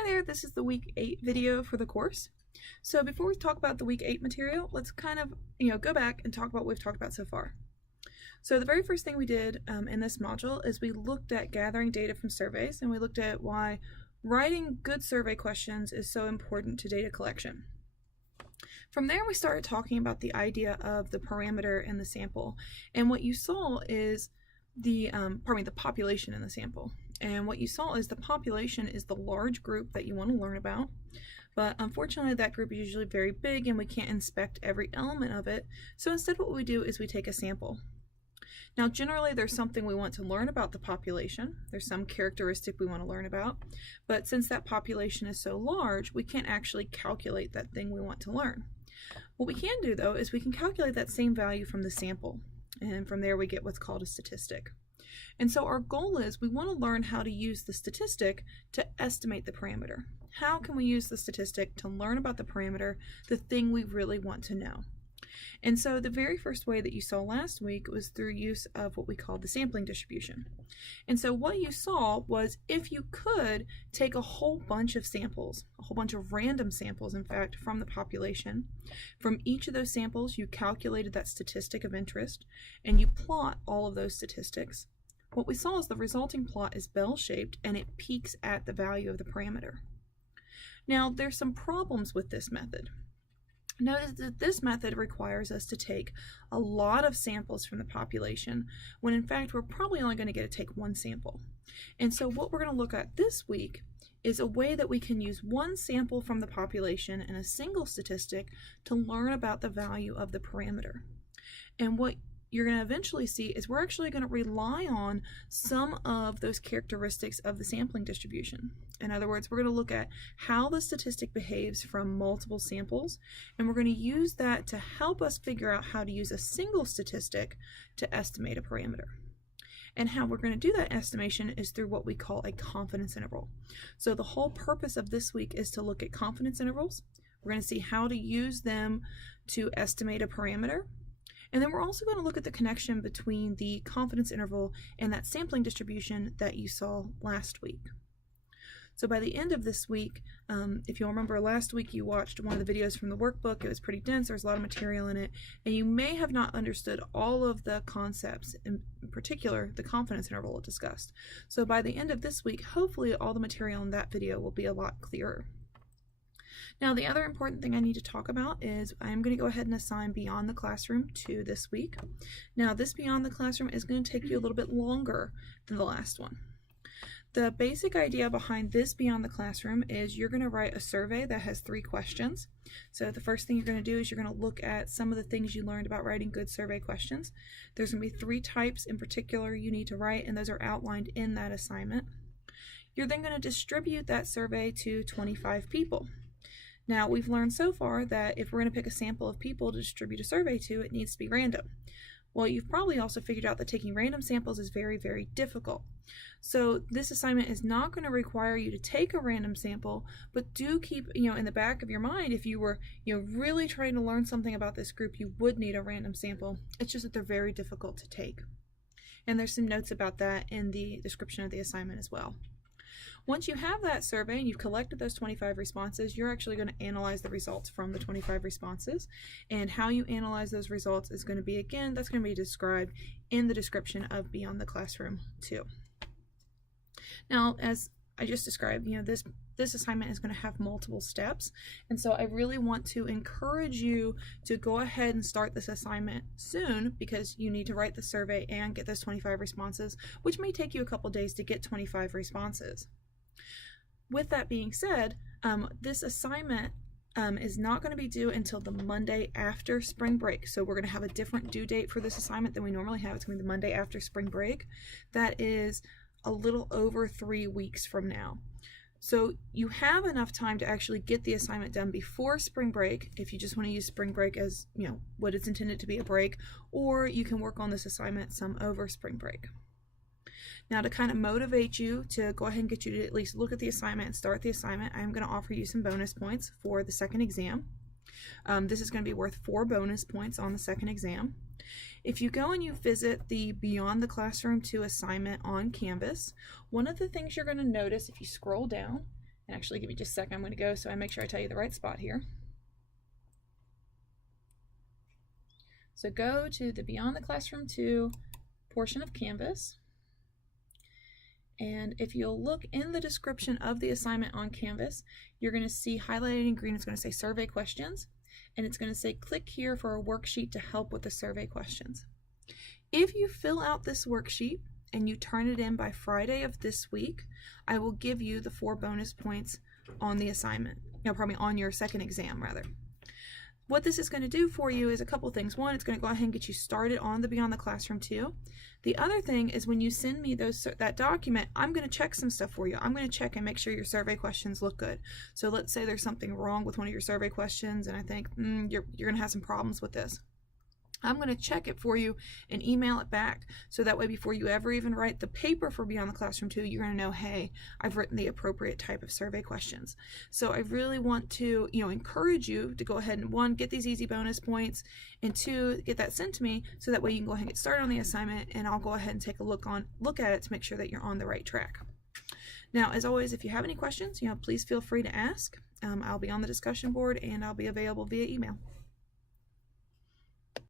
Hi there, this is the week 8 video for the course. So before we talk about the week 8 material, let's kind of go back and talk about what we've talked about so far. So the very first thing we did in this module is we looked at gathering data from surveys, and we looked at why writing good survey questions is so important to data collection. From there, we started talking about the idea of the parameter in the sample, and what you saw is the population in the sample. And what you saw is the population is the large group that you want to learn about, but unfortunately that group is usually very big and we can't inspect every element of it. So instead what we do is we take a sample. Now generally there's something we want to learn about the population, there's some characteristic we want to learn about, but since that population is so large, we can't actually calculate that thing we want to learn. What we can do though is we can calculate that same value from the sample, and from there we get what's called a statistic. And so our goal is we want to learn how to use the statistic to estimate the parameter. How can we use the statistic to learn about the parameter, the thing we really want to know? And so the very first way that you saw last week was through use of what we call the sampling distribution. And so what you saw was if you could take a whole bunch of samples, a whole bunch of random samples in fact from the population, from each of those samples you calculated that statistic of interest and you plot all of those statistics. What we saw is the resulting plot is bell-shaped and it peaks at the value of the parameter. Now there's some problems with this method. Notice that this method requires us to take a lot of samples from the population when in fact we're probably only going to get to take one sample. And so what we're going to look at this week is a way that we can use one sample from the population and a single statistic to learn about the value of the parameter. And what you're going to eventually see is we're actually going to rely on some of those characteristics of the sampling distribution. In other words, we're going to look at how the statistic behaves from multiple samples, and we're going to use that to help us figure out how to use a single statistic to estimate a parameter. And how we're going to do that estimation is through what we call a confidence interval. So the whole purpose of this week is to look at confidence intervals. We're going to see how to use them to estimate a parameter. And then we're also going to look at the connection between the confidence interval and that sampling distribution that you saw last week. So by the end of this week, if you'll remember last week you watched one of the videos from the workbook, it was pretty dense, there was a lot of material in it, and you may have not understood all of the concepts, in particular the confidence interval discussed. So by the end of this week, hopefully all the material in that video will be a lot clearer. Now the other important thing I need to talk about is I'm going to go ahead and assign Beyond the Classroom 2 this week. Now this Beyond the Classroom is going to take you a little bit longer than the last one. The basic idea behind this Beyond the Classroom is you're going to write a survey that has 3 questions. So the first thing you're going to do is you're going to look at some of the things you learned about writing good survey questions. There's going to be 3 types in particular you need to write, and those are outlined in that assignment. You're then going to distribute that survey to 25 people. Now we've learned so far that if we're going to pick a sample of people to distribute a survey to, it needs to be random. Well, you've probably also figured out that taking random samples is very, very difficult. So this assignment is not going to require you to take a random sample, but do keep in the back of your mind, if you were really trying to learn something about this group, you would need a random sample. It's just that they're very difficult to take. And there's some notes about that in the description of the assignment as well. Once you have that survey and you've collected those 25 responses, you're actually going to analyze the results from the 25 responses. And how you analyze those results is going to be, again, that's going to be described in the description of Beyond the Classroom 2. Now, as I just described, this assignment is going to have multiple steps. And so I really want to encourage you to go ahead and start this assignment soon, because you need to write the survey and get those 25 responses, which may take you a couple days to get 25 responses. With that being said, this assignment is not going to be due until the Monday after spring break. So we're going to have a different due date for this assignment than we normally have. It's going to be the Monday after spring break. That is a little over 3 weeks from now. So you have enough time to actually get the assignment done before spring break if you just want to use spring break as what it's intended to be, a break, or you can work on this assignment some over spring break. Now to kind of motivate you to go ahead and get you to at least look at the assignment and start the assignment, I'm going to offer you some bonus points for the second exam. This is going to be worth 4 bonus points on the second exam. If you go and you visit the Beyond the Classroom 2 assignment on Canvas, one of the things you're going to notice if you scroll down And actually, give me just a second. I'm going to go so I make sure I tell you the right spot here. So go to the Beyond the Classroom 2 portion of Canvas. And if you'll look in the description of the assignment on Canvas, you're going to see highlighted in green, it's going to say survey questions. And it's going to say click here for a worksheet to help with the survey questions. If you fill out this worksheet and you turn it in by Friday of this week, I will give you the 4 bonus points on the assignment, probably on your second exam rather. What this is going to do for you is a couple things. One, it's going to go ahead and get you started on the Beyond the Classroom 2. The other thing is when you send me that document, I'm going to check some stuff for you. I'm going to check and make sure your survey questions look good. So let's say there's something wrong with one of your survey questions and I think you're going to have some problems with this. I'm going to check it for you and email it back so that way before you ever even write the paper for Beyond the Classroom 2, you're going to know, hey, I've written the appropriate type of survey questions. So I really want to encourage you to go ahead and 1, get these easy bonus points, and 2, get that sent to me so that way you can go ahead and get started on the assignment, and I'll go ahead and take a look at it to make sure that you're on the right track. Now, as always, if you have any questions, please feel free to ask. I'll be on the discussion board and I'll be available via email.